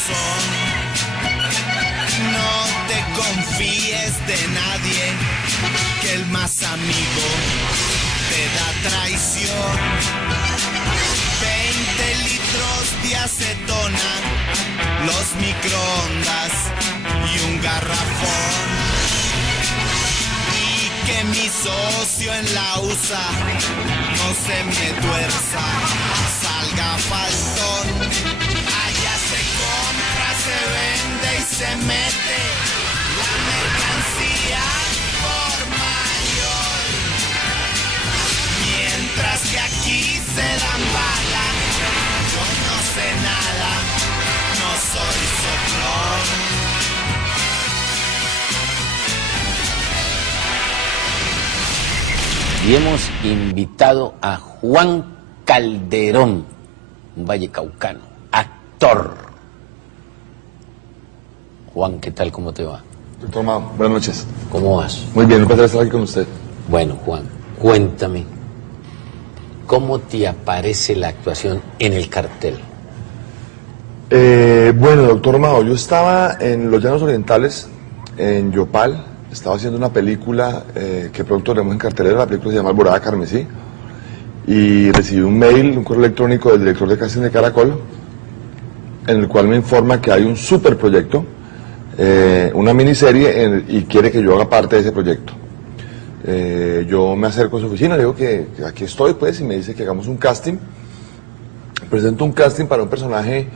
razón. No te confíes de nadie, que el más amigo te da traición. 20 litros de acetona, los microondas y un garrafón. Y que mi socio en la USA no se me tuerza, salga faltón. Allá se compra, se vende y se mete la mercancía por mayor. Mientras que aquí se dan bala, yo no sé nada, no soy soplón. Y hemos invitado a Juan Calderón, un vallecaucano, actor. Juan, ¿qué tal? ¿Cómo te va? Doctor Mao, buenas noches. ¿Cómo vas? Muy bien, un placer estar aquí con usted. Bueno, Juan, cuéntame, ¿cómo te aparece la actuación en el cartel? Bueno, doctor Mao, yo estaba en los Llanos Orientales, en Yopal, estaba haciendo una película que pronto tenemos en cartelera, la película se llama Alborada Carmesí, y recibí un mail, un correo electrónico del director de casting de Caracol, en el cual me informa que hay un super proyecto, una miniserie, y quiere que yo haga parte de ese proyecto. Yo me acerco a su oficina, le digo que aquí estoy, pues, y me dice que hagamos un casting. Presento un casting para un personaje,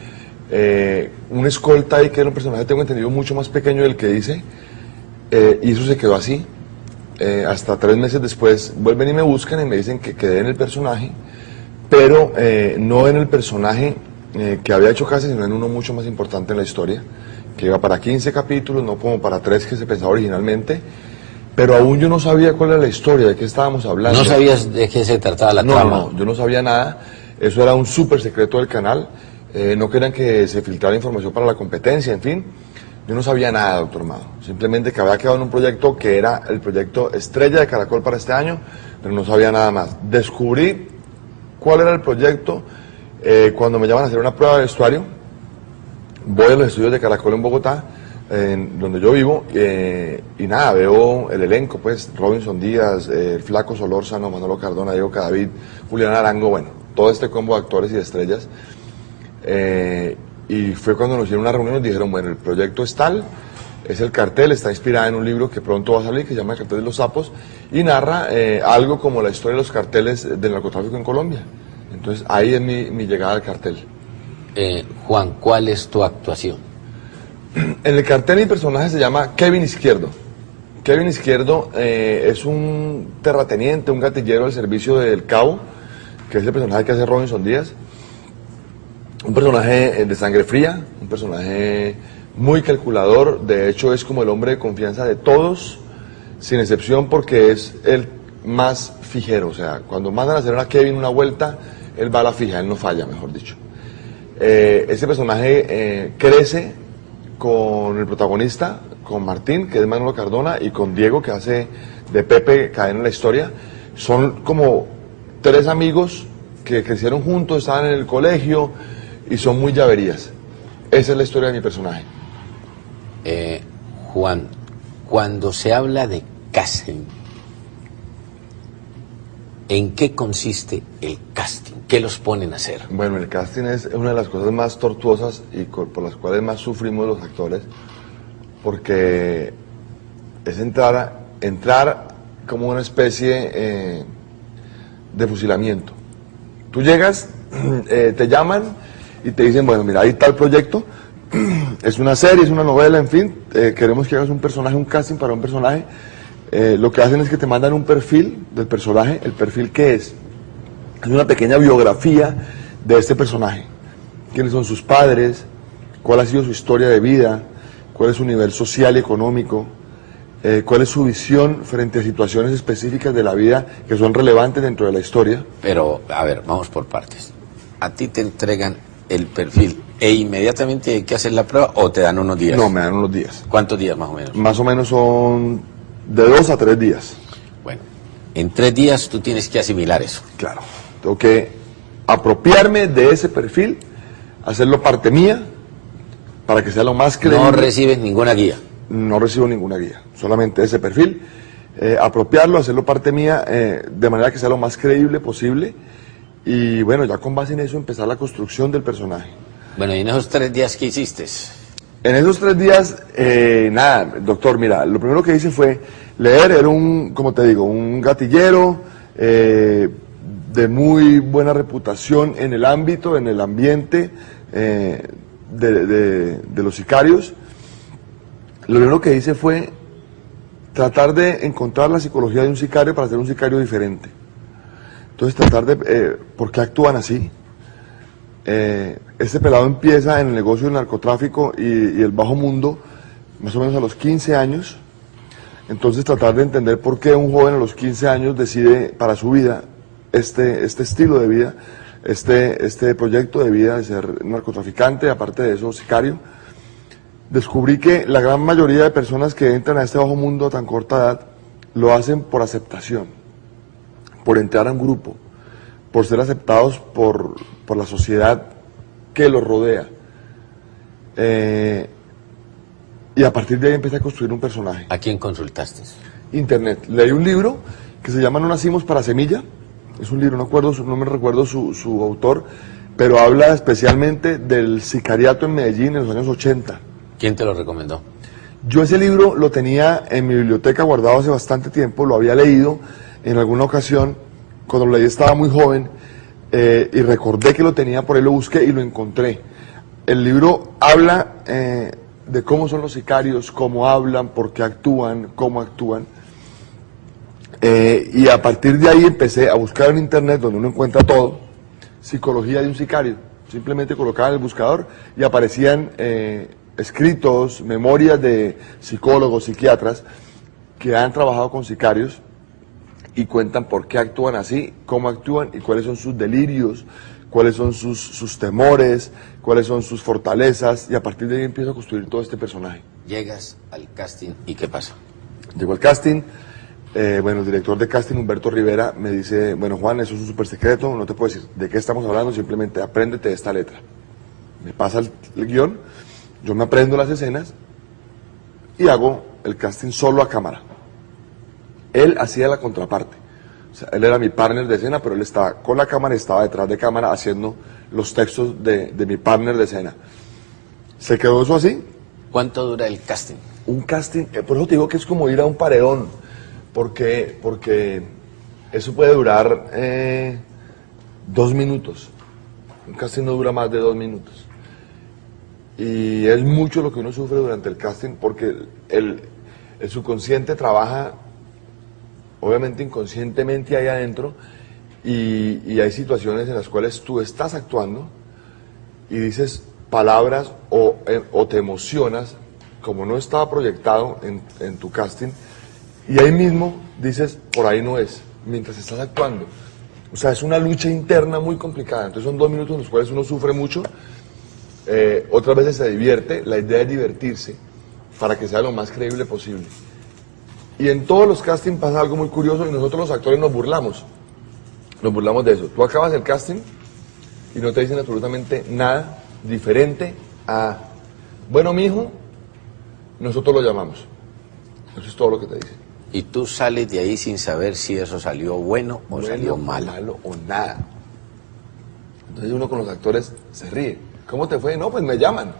un escolta, y que era un personaje, tengo entendido, mucho más pequeño del que hice. Y eso se quedó así. Hasta 3 meses después vuelven y me buscan y me dicen que quedé en el personaje, pero no en el personaje que había hecho casi, sino en uno mucho más importante en la historia, que iba para 15 capítulos, no como para 3 que se pensaba originalmente, pero aún yo no sabía cuál era la historia, de qué estábamos hablando. ¿No sabías de qué se trataba la trama? No, yo no sabía nada, eso era un súper secreto del canal, no querían que se filtrara información para la competencia, en fin. Yo no sabía nada, doctor Mao, simplemente que había quedado en un proyecto que era el proyecto estrella de Caracol para este año, pero no sabía nada más. Descubrí cuál era el proyecto cuando me llaman a hacer una prueba de vestuario. Voy a los estudios de Caracol en Bogotá, donde yo vivo, y nada, veo el elenco, pues, Robinson Díaz, el Flaco Solórzano, Manolo Cardona, Diego Cadavid, Julián Arango, bueno, todo este combo de actores y de estrellas. Y fue cuando nos hicieron una reunión y nos dijeron, bueno, el proyecto es tal, es el cartel, está inspirado en un libro que pronto va a salir, que se llama El cartel de los sapos, y narra algo como la historia de los carteles del narcotráfico en Colombia. Entonces ahí es mi llegada al cartel. Juan, ¿cuál es tu actuación? En el cartel mi personaje se llama Kevin Izquierdo. Kevin Izquierdo es un terrateniente, un gatillero al servicio del Cabo, que es el personaje que hace Robinson Díaz. Un personaje de sangre fría, un personaje muy calculador, de hecho es como el hombre de confianza de todos, sin excepción, porque es el más fijero, o sea, cuando mandan a hacer a Kevin una vuelta, él va a la fija, él no falla, mejor dicho. Ese personaje crece con el protagonista, con Martín, que es Manolo Cardona, y con Diego, que hace de Pepe Cadena en la historia. Son como 3 amigos que crecieron juntos, estaban en el colegio, y son muy llaverías. Esa es la historia de mi personaje. Juan, cuando se habla de casting, ¿en qué consiste el casting? ¿Qué los ponen a hacer? Bueno, el casting es una de las cosas más tortuosas y por las cuales más sufrimos los actores, porque es entrar como una especie de fusilamiento. Tú llegas, te llaman y te dicen, bueno, mira, hay tal proyecto, es una serie, es una novela, en fin, queremos que hagas un personaje, un casting para un personaje. Lo que hacen es que te mandan un perfil del personaje. ¿El perfil qué es? Es una pequeña biografía de este personaje. ¿Quiénes son sus padres? ¿Cuál ha sido su historia de vida? ¿Cuál es su nivel social y económico? ¿Cuál es su visión frente a situaciones específicas de la vida que son relevantes dentro de la historia? Pero, a ver, vamos por partes. A ti te entregan el perfil e inmediatamente hay que hacer la prueba, ¿o te dan unos días? No, me dan unos días. ¿Cuántos días más o menos? Más o menos son de 2 a 3 días. Bueno, en 3 días tú tienes que asimilar eso. Claro, tengo que apropiarme de ese perfil, hacerlo parte mía, para que sea lo más creíble. No recibes ninguna guía. No recibo ninguna guía, solamente ese perfil, apropiarlo, hacerlo parte mía, de manera que sea lo más creíble posible, y bueno, ya con base en eso empezar la construcción del personaje. Bueno, ¿y en esos 3 días qué hiciste? En esos 3 días, nada, doctor, mira, lo primero que hice fue leer, era como te digo, un gatillero de muy buena reputación en el ámbito, en el ambiente de los sicarios. Lo primero que hice fue tratar de encontrar la psicología de un sicario para ser un sicario diferente. Entonces tratar de, ¿por qué actúan así? Este pelado empieza en el negocio del narcotráfico y el bajo mundo más o menos a los 15 años. Entonces tratar de entender por qué un joven a los 15 años decide para su vida este estilo de vida, este proyecto de vida de ser narcotraficante, aparte de eso sicario. Descubrí que la gran mayoría de personas que entran a este bajo mundo a tan corta edad lo hacen por aceptación, por entrar a un grupo, por ser aceptados por la sociedad que los rodea. Y a partir de ahí empecé a construir un personaje. ¿A quién consultaste? Internet. Leí un libro que se llama No nacimos para semilla. Es un libro, no me recuerdo su autor, pero habla especialmente del sicariato en Medellín en los años 80. ¿Quién te lo recomendó? Yo ese libro lo tenía en mi biblioteca guardado hace bastante tiempo, lo había leído en alguna ocasión, cuando lo leí estaba muy joven, y recordé que lo tenía, por ahí lo busqué y lo encontré. El libro habla de cómo son los sicarios, cómo hablan, por qué actúan, cómo actúan. Y a partir de ahí empecé a buscar en internet, donde uno encuentra todo, psicología de un sicario. Simplemente colocaba en el buscador y aparecían escritos, memorias de psicólogos, psiquiatras que han trabajado con sicarios y cuentan por qué actúan así, cómo actúan y cuáles son sus delirios, cuáles son sus temores, cuáles son sus fortalezas, y a partir de ahí empiezo a construir todo este personaje. Llegas al casting y ¿qué pasa? Llego al casting, bueno, el director de casting, Humberto Rivera, me dice, bueno, Juan, eso es un súper secreto, no te puedo decir de qué estamos hablando, simplemente apréndete esta letra. Me pasa el guión, yo me aprendo las escenas y hago el casting solo a cámara. Él hacía la contraparte, o sea, él era mi partner de escena, pero él estaba con la cámara y estaba detrás de cámara haciendo los textos de mi partner de escena. ¿Se quedó eso así? ¿Cuánto dura el casting? Un casting, por eso te digo que es como ir a un paredón, porque eso puede durar 2 minutos. Un casting no dura más de 2 minutos. Y es mucho lo que uno sufre durante el casting, porque el subconsciente trabaja, obviamente inconscientemente ahí adentro, y hay situaciones en las cuales tú estás actuando y dices palabras o te emocionas como no estaba proyectado en tu casting, y ahí mismo dices, por ahí no es, mientras estás actuando. O sea, es una lucha interna muy complicada. Entonces son 2 minutos en los cuales uno sufre mucho, otras veces se divierte. La idea es divertirse para que sea lo más creíble posible. Y en todos los castings pasa algo muy curioso y nosotros los actores nos burlamos de eso. Tú acabas el casting y no te dicen absolutamente nada diferente a, bueno, mijo, nosotros lo llamamos. Eso es todo lo que te dicen. Y tú sales de ahí sin saber si eso salió bueno o salió malo. Malo o nada. Entonces uno con los actores se ríe. ¿Cómo te fue? No, pues me llaman.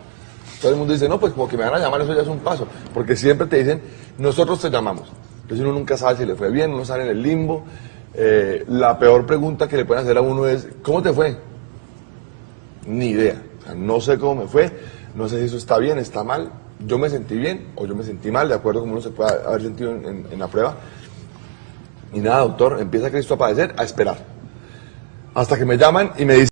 Todo el mundo dice, no, pues como que me van a llamar, eso ya es un paso. Porque siempre te dicen, nosotros te llamamos. Entonces uno nunca sabe si le fue bien, uno sale en el limbo. La peor pregunta que le pueden hacer a uno es, ¿cómo te fue? Ni idea. O sea, no sé cómo me fue, no sé si eso está bien, está mal. Yo me sentí bien o yo me sentí mal, de acuerdo a cómo uno se puede haber sentido en la prueba. Y nada, doctor, empieza Cristo a padecer, a esperar. Hasta que me llaman y me dicen...